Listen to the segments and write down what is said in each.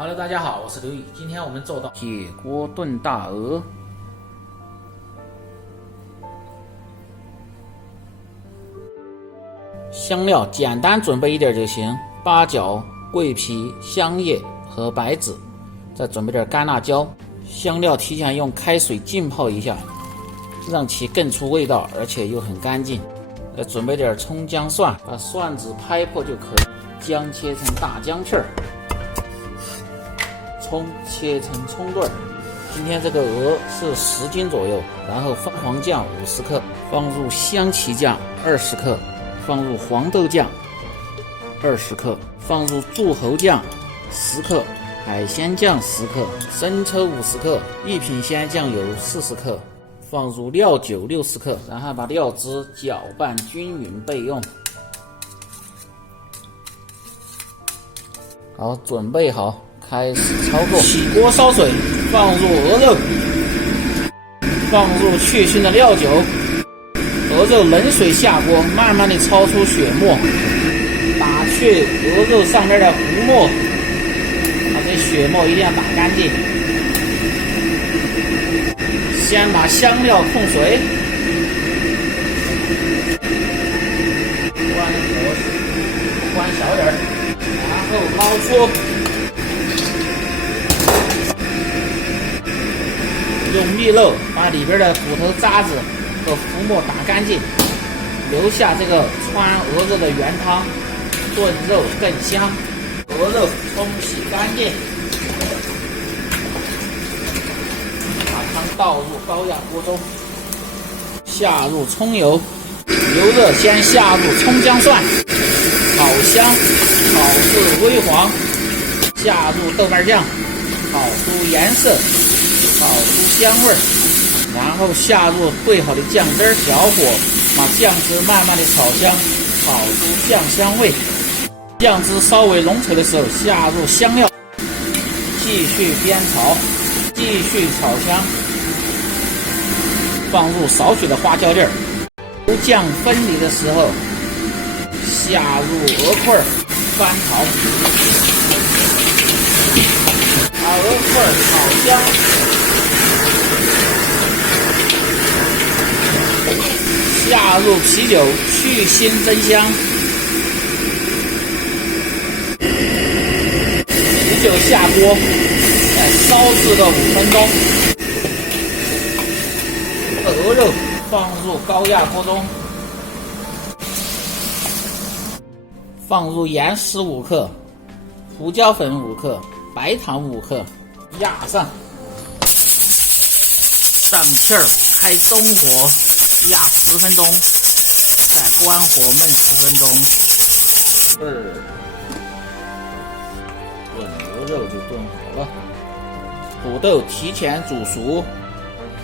Hello， 大家好，我是刘宇。今天我们做到铁锅炖大鹅。香料简单准备一点就行，八角、桂皮、香叶和白芷，再准备点干辣椒。香料提前用开水浸泡一下，让其更出味道，而且又很干净。再准备点葱姜蒜，把蒜子拍破就可以。姜切成大姜片儿。葱切成葱段，今天这个鹅是10斤左右，然后凤凰酱50克，放入香旗酱20克，放入黄豆酱20克，放入柱侯酱10克，海鲜酱10克，生抽50克，一品鲜酱油40克，放入料酒60克，然后把料汁搅拌均匀备用。好，准备好。开始操作，起锅烧水，放入鹅肉，放入去腥的料酒，鹅肉冷水下锅，慢慢的焯出血沫，打去鹅肉上面的糊沫，把这血沫一定要打干净。先把香料控水，关火，关小点，然后捞出。用蜜肉把里边的骨头渣子和浮沫打干净，留下这个川鹅肉的原汤，炖肉更香。鹅肉冲洗干净，把汤倒入高压锅中，下入葱油，油热先下入葱姜蒜，炒香，炒至微黄，下入豆瓣酱，炒出颜色，炒出香味，然后下入兑好的酱汁，小火把酱汁慢慢的炒香，炒出酱香味。酱汁稍微浓稠的时候，下入香料，继续煸炒，继续炒香，放入少许的花椒粒儿。油酱分离的时候，下入鹅块翻炒，把鹅块炒香。下入啤酒去腥增香，啤酒下锅，再烧制个5分钟。鹅肉放入高压锅中，放入盐15克，胡椒粉5克，白糖5克，压上，上气儿，开中火。压10分钟，再关火焖10分钟。炖鹅肉就炖好了。土豆提前煮熟，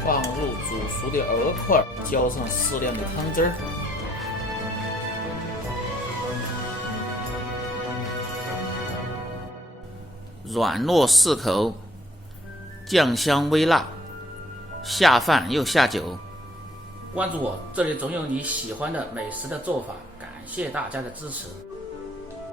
放入煮熟的鹅块，浇上适量的汤汁儿。软糯适口，酱香微辣，下饭又下酒。关注我，这里总有你喜欢的美食的做法。感谢大家的支持。